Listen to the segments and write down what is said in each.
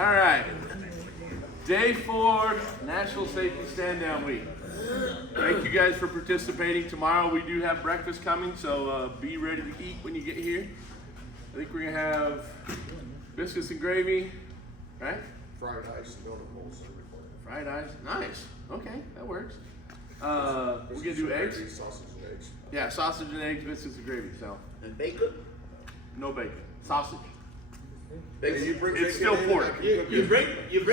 All right. Day 4, National Safety Stand Down Week. Thank you guys for participating. Tomorrow we do have breakfast coming, so be ready to eat when you get here. I think we're going to have biscuits and gravy, right? Fried ice and donut bowls. Fried ice. Nice. Okay, that works. We're going to do eggs. Sausage and eggs. Yeah, sausage and eggs, biscuits and gravy. So And bacon? no bacon. Sausage. Bacon. You bring It's bacon still in, pork. I can cook it. You bring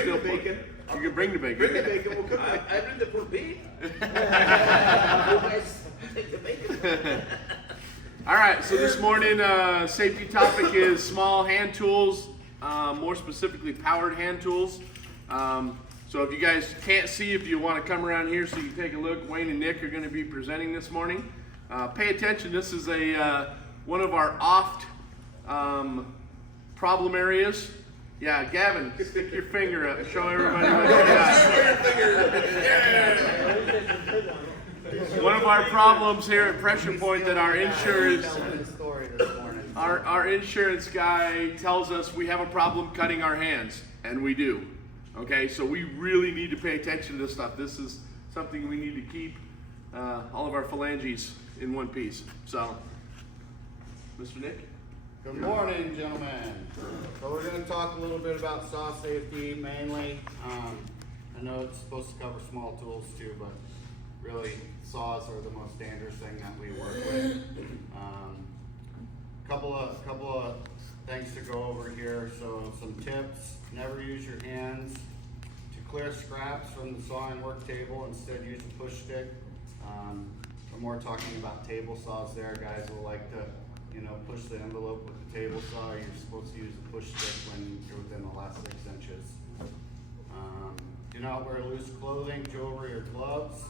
Still the pork. bacon. You can bring the bacon. Bring the bacon, we'll cook it. I bring the pulled beef. You guys take the bacon. All right, so this morning safety topic is small hand tools, more specifically powered hand tools. So if you guys can't see, if you want to come around here so you can take a look, Wayne and Nick are going to be presenting this morning. Pay attention, this is one of our oft problem areas. Yeah, Gavin, stick your finger up, show everybody what you got. One of our problems here at Pressure Point that our insurance guy tells us we have a problem cutting our hands, and we do. Okay, so we really need to pay attention to this stuff. This is something we need to keep all of our phalanges in one piece. So, Mr. Nick? Good morning, gentlemen. So we're going to talk a little bit about saw safety mainly. I know it's supposed to cover small tools too, but really saws are the most dangerous thing that we work with. Couple of things to go over here. So some tips: never use your hands to clear scraps from the sawing work table. Instead, use a push stick. We're more talking about table saws there. Guys will like to, push the envelope with the table saw. You're supposed to use a push stick when you're within the last 6 inches. Do not wear loose clothing, jewelry, or gloves.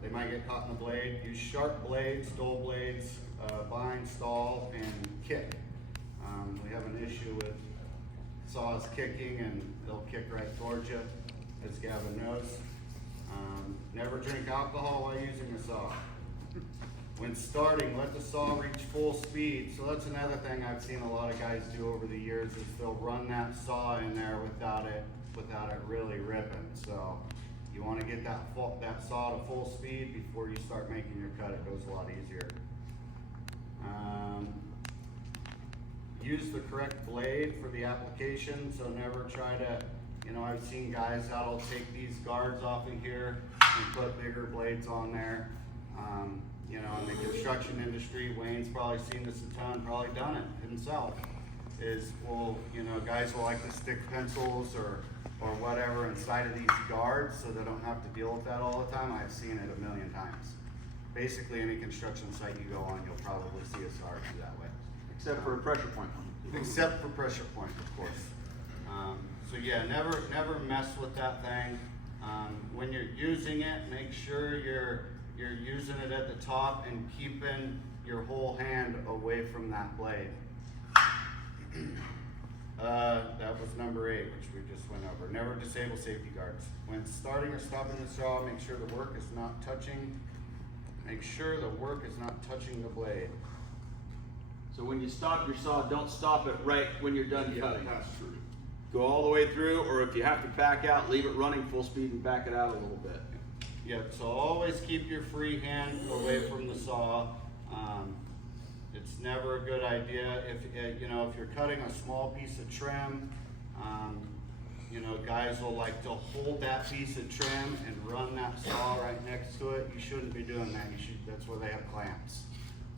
They might get caught in the blade. Use sharp blades, dull blades, bind, stall, and kick. We have an issue with saws kicking, and they'll kick right towards you, as Gavin knows. Never drink alcohol while using a saw. When starting, let the saw reach full speed. So that's another thing I've seen a lot of guys do over the years is they'll run that saw in there without it really ripping. So you want to get that saw to full speed before you start making your cut. It goes a lot easier. Use the correct blade for the application. So never try to, I've seen guys that'll take these guards off of here and put bigger blades on there. In the construction industry, Wayne's probably seen this a ton, probably done it himself, guys will like to stick pencils or whatever inside of these guards so they don't have to deal with that all the time. I've seen it a million times. Basically, any construction site you go on, you'll probably see a guard do that way. Except for a Pressure Point. Except for Pressure Point, of course. So yeah, never mess with that thing. When you're using it, make sure you're using it at the top and keeping your whole hand away from that blade. That was number 8, which we just went over. Never disable safety guards. When starting or stopping the saw, make sure the work is not touching. Make sure the work is not touching the blade. So when you stop your saw, don't stop it right when you're done cutting. Pass through. Go all the way through, or if you have to back out, leave it running full speed and back it out a little bit. Yep, so always keep your free hand away from the saw. It's never a good idea if you're cutting a small piece of trim. Guys will like to hold that piece of trim and run that saw right next to it. You shouldn't be doing that. That's where they have clamps.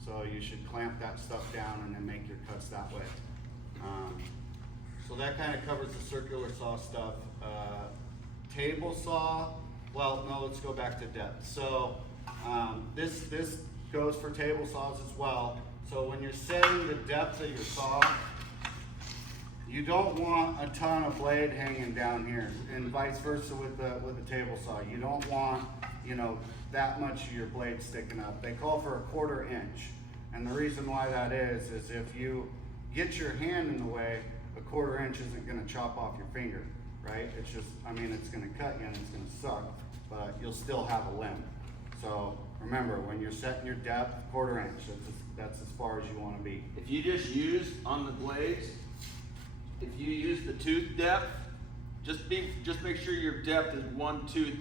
So you should clamp that stuff down and then make your cuts that way. So that kind of covers the circular saw stuff. Table saw. Well, no, let's go back to depth. So this goes for table saws as well. So when you're setting the depth of your saw, you don't want a ton of blade hanging down here, and vice versa with the table saw. You don't want that much of your blade sticking up. They call for a 1/4 inch, and the reason why that is if you get your hand in the way, a 1/4 inch isn't going to chop off your finger. Right? It's just, it's going to cut you and it's going to suck, but you'll still have a limb. So remember, when you're setting your depth, 1/4 inch, that's as far as you want to be. If you just use on the blades, if you use the tooth depth, just make sure your depth is one tooth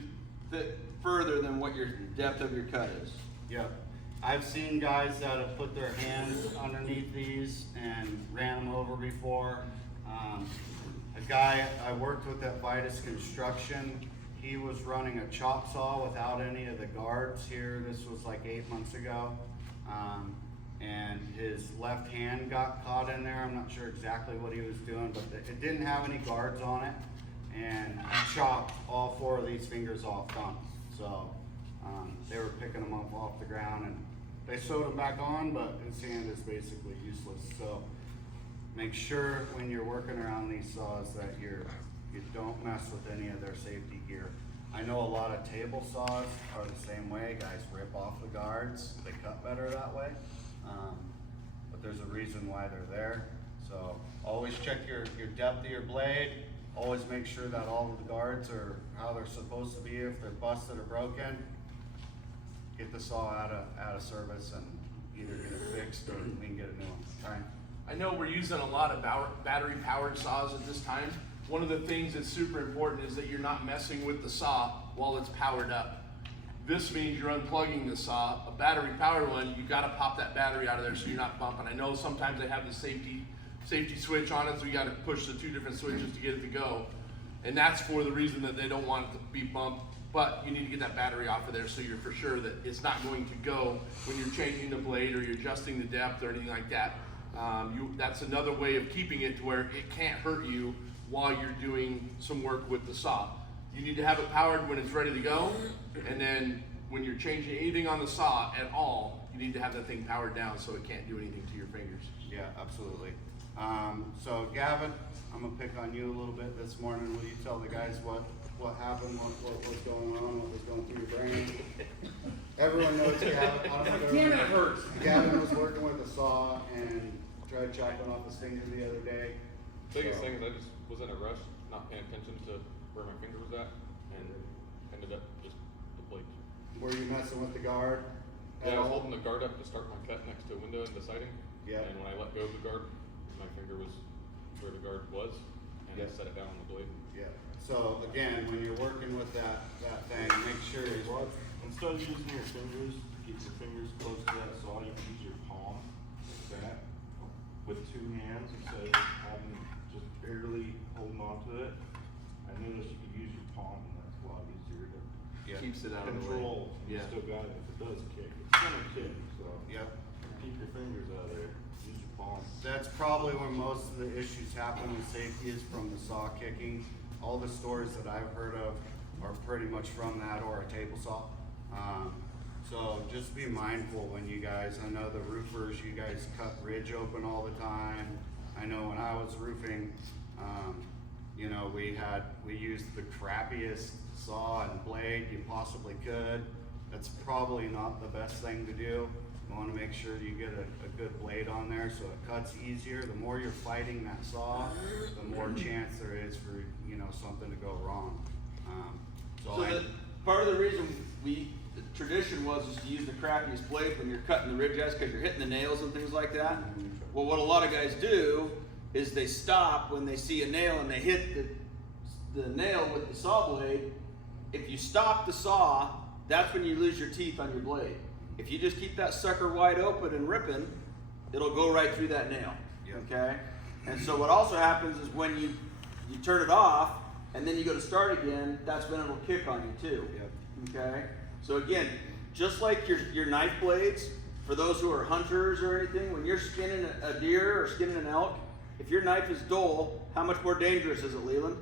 further than what your depth of your cut is. Yep. I've seen guys that have put their hands underneath these and ran them over before. A guy I worked with at Vitus Construction, he was running a chop saw without any of the guards here. This was like 8 months ago. And his left hand got caught in there. I'm not sure exactly what he was doing, but it didn't have any guards on it. And he chopped all 4 of these fingers off thumbs. So they were picking them up off the ground, and they sewed them back on, but his hand is basically useless. So make sure when you're working around these saws that you don't mess with any of their safety gear. I know a lot of table saws are the same way. Guys rip off the guards. They cut better that way. But there's a reason why they're there. So always check your depth of your blade. Always make sure that all of the guards are how they're supposed to be. If they're busted or broken, get the saw out of service and either get it fixed or we can get a new one. Fine. I know we're using a lot of battery powered saws at this time. One of the things that's super important is that you're not messing with the saw while it's powered up. This means you're unplugging the saw. A battery powered one, you gotta pop that battery out of there so you're not bumping. I know sometimes they have the safety switch on it, so you gotta push the 2 different switches to get it to go. And that's for the reason that they don't want it to be bumped, but you need to get that battery off of there so you're for sure that it's not going to go when you're changing the blade or you're adjusting the depth or anything like that. That's another way of keeping it to where it can't hurt you while you're doing some work with the saw. You need to have it powered when it's ready to go, and then when you're changing anything on the saw at all, you need to have that thing powered down so it can't do anything to your fingers. Yeah, absolutely. So Gavin, I'm gonna pick on you a little bit this morning. Will you tell the guys what happened, what was going on, what was going through your brain? Everyone knows Gavin. I don't know if everyone knows. Gavin was working with a saw and tried chopping off his finger the other day. Biggest thing is I just was in a rush, not paying attention to where my finger was at, and ended up just depleted. Were you messing with the guard? Yeah, I was holding the guard up to start my cut next to a window in the siding. Yeah. And when I let go of the guard, my finger was where the guard was, and Yeah. I set it down on the blade. Yeah. So again, when you're working with that thing, make sure you Instead of using your fingers, keep your fingers close to that saw, you can use your palm like that with 2 hands instead of having just barely holding on to it. I noticed you could use your palm and that's a lot easier to Keeps it out of the way. control. You Yeah. still got it if it does kick. It's gonna kick, so Yep. keep your fingers out of there. Use your palm. That's probably where most of the issues happen with safety is from the saw kicking. All the stories that I've heard of are pretty much from that or a table saw. So just be mindful when you guys, I know the roofers, you guys cut ridge open all the time. I know when I was roofing, you know, we used the crappiest saw and blade you possibly could. That's probably not the best thing to do. You wanna make sure you get a good blade on there so it cuts easier. The more you're fighting that saw, the more chance there is for, you know, something to go wrong. So part of the reason the tradition was to use the crappiest blade when you're cutting the ridge edge because you're hitting the nails and things like that. Well, what a lot of guys do is they stop when they see a nail and they hit the nail with the saw blade. If you stop the saw, that's when you lose your teeth on your blade. If you just keep that sucker wide open and ripping, it'll go right through that nail. Yep. Okay? And so what also happens is when you turn it off and then you go to start again, that's when it'll kick on you too. Yep. Okay? So again, just like your knife blades, for those who are hunters or anything, when you're skinning a deer or skinning an elk, if your knife is dull, how much more dangerous is it, Leland?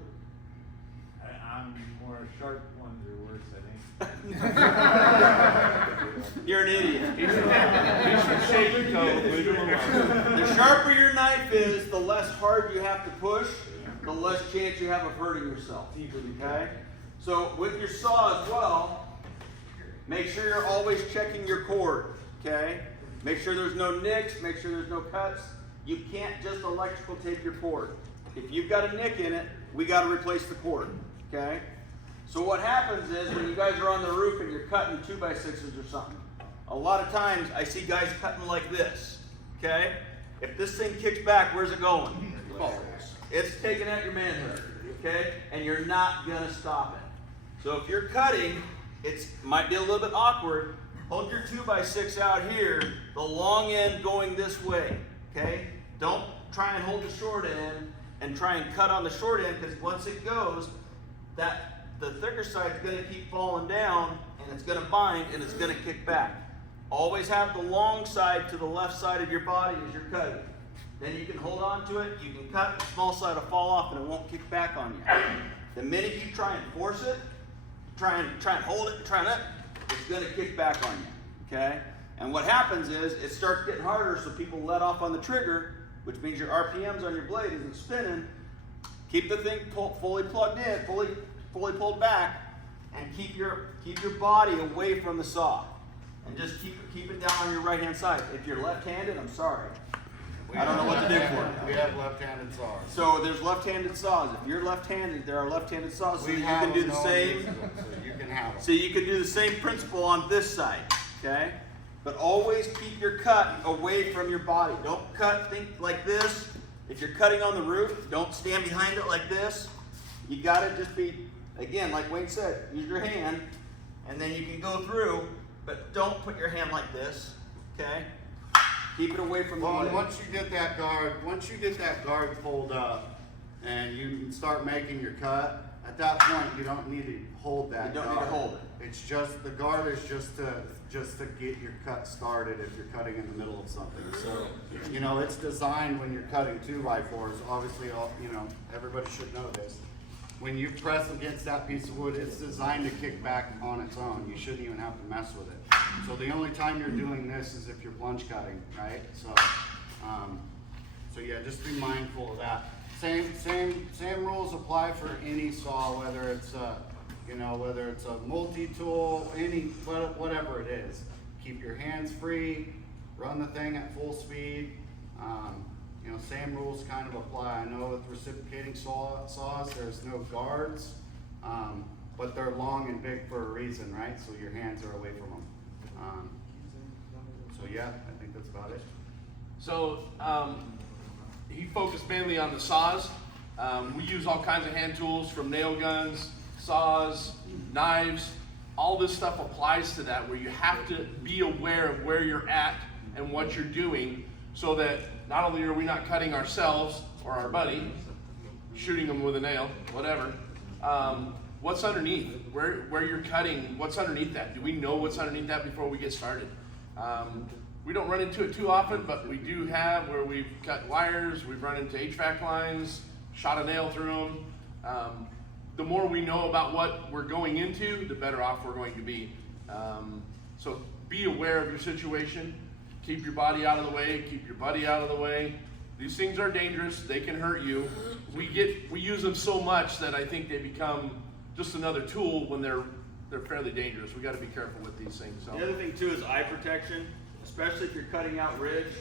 I'm more sharp ones are worse, I think. You're an idiot. He's from Shady Cove, leave him alone. The sharper your knife is, the less hard you have to push, the less chance you have of hurting yourself. Okay? So with your saw as well, make sure you're always checking your cord. Okay? Make sure there's no nicks, make sure there's no cuts. You can't just electrical tape your cord. If you've got a nick in it, we got to replace the cord. Okay? So what happens is when you guys are on the roof and you're cutting 2x6s or something, a lot of times I see guys cutting like this. Okay? If this thing kicks back, where's it going? Balls. it's taking out your manhood, okay? And you're not gonna stop it. So if you're cutting, it might be a little bit awkward. Hold your 2x6 out here, the long end going this way, okay? Don't try and hold the short end and try and cut on the short end, because once it goes, the thicker side is gonna keep falling down, and it's gonna bind, and it's gonna kick back. Always have the long side to the left side of your body as you're cutting. Then you can hold on to it, you can cut, the small side will fall off and it won't kick back on you. The minute you try and force it, try and hold it, it's gonna kick back on you, okay? And what happens is, it starts getting harder, so people let off on the trigger, which means your RPMs on your blade isn't spinning. Keep the thing fully plugged in, fully pulled back, and keep your body away from the saw. And just keep it down on your right hand side. If you're left-handed, I'm sorry. I don't know what to do for it. We have left-handed saws. So there's left-handed saws. If you're left-handed, there are left-handed saws. So you can do the same. So you can have them. So you can do the same principle on this side, okay? But always keep your cut away from your body. Don't think like this. If you're cutting on the roof, don't stand behind it like this. You gotta just be, again, like Wayne said, use your hand, and then you can go through, but don't put your hand like this, okay? Keep it away from the Well, blade. once you get that guard pulled up, and you start making your cut, at that point you don't need to hold that. You don't guard. need to hold it. It's just the guard is just to get your cut started if you're cutting in the middle of something. So you know it's designed when you're cutting 2x4s. Obviously, everybody should know this. When you press against that piece of wood, it's designed to kick back on its own. You shouldn't even have to mess with it. So the only time you're doing this is if you're plunge cutting, right? So yeah, just be mindful of that. Same rules apply for any saw, whether it's a multi-tool, whatever it is. Keep your hands free, run the thing at full speed. Same rules kind of apply. I know with reciprocating saws, there's no guards, but they're long and big for a reason, right? So your hands are away from them. So yeah, I think that's about it. So he focused mainly on the saws. We use all kinds of hand tools, from nail guns, saws, knives. All this stuff applies to that, where you have to be aware of where you're at and what you're doing, so that not only are we not cutting ourselves or our buddy, shooting them with a nail, whatever, what's underneath, where you're cutting, what's underneath that? Do we know what's underneath that before we get started? We don't run into it too often, but we do have where we've cut wires, we've run into HVAC lines, shot a nail through them. The more we know about what we're going into, the better off we're going to be. So be aware of your situation. Keep your body out of the way, keep your buddy out of the way. These things are dangerous, they can hurt you. We use them so much that I think they become just another tool when they're fairly dangerous. We gotta be careful with these things. So. The other thing too is eye protection, especially if you're cutting out ridge.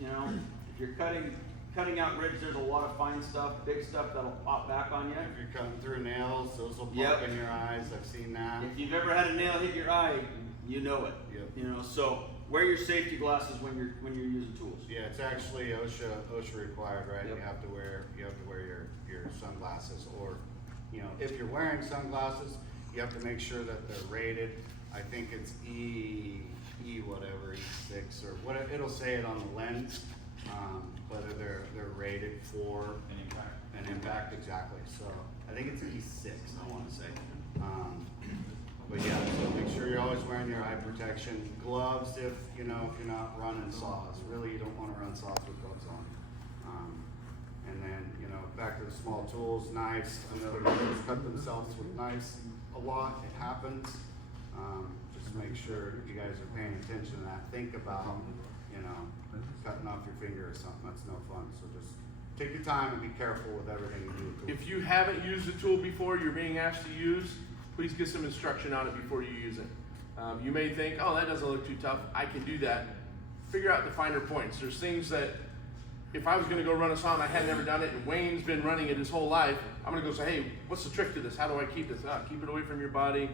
If you're cutting out ridge, there's a lot of fine stuff, big stuff that'll pop back on you. If you're cutting through nails, those will pop Yep. in your eyes. I've seen that. If you've ever had a nail hit your eye, you know it. Yep. So wear your safety glasses when you're using tools. Yeah, it's actually OSHA required, right? Yep. You have to wear your sunglasses, or if you're wearing sunglasses, you have to make sure that they're rated. I think it's E whatever, E6 or whatever. It'll say it on the lens, whether they're rated for an impact exactly. So I think it's E6. I want to say. But yeah, so make sure you're always wearing your eye protection. Gloves if you're not running saws. Really, you don't want to run saws with gloves on. And then back to the small tools, knives. I know people cut themselves with knives a lot. It happens. Just make sure you guys are paying attention to that. Think about cutting off your finger or something. That's no fun. So just take your time and be careful with everything you do with tools. If you haven't used a tool before you're being asked to use, please get some instruction on it before you use it. You may think, oh, that doesn't look too tough, I can do that. Figure out the finer points. There's things that, if I was gonna go run a saw and I had never done it, and Wayne's been running it his whole life, I'm gonna go say, hey, what's the trick to this? How do I keep this? Keep it away from your body,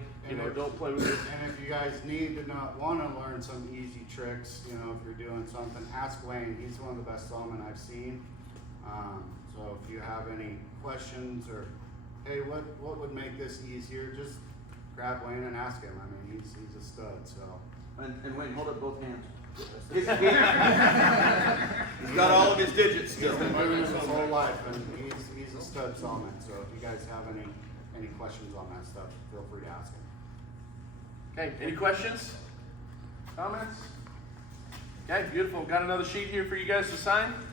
don't play with it. And if you guys need to not want to learn some easy tricks, if you're doing something, ask Wayne. He's one of the best sawmen I've seen. So if you have any questions or, hey, what would make this easier, just grab Wayne and ask him. I mean, he's a stud, so. And Wayne, hold up both hands. He's got all of his digits He's still. been doing this his whole life, and he's a stud sawman, so if you guys have any questions on that stuff, feel free to ask him. Okay, any questions? Comments? Okay, beautiful. Got another sheet here for you guys to sign.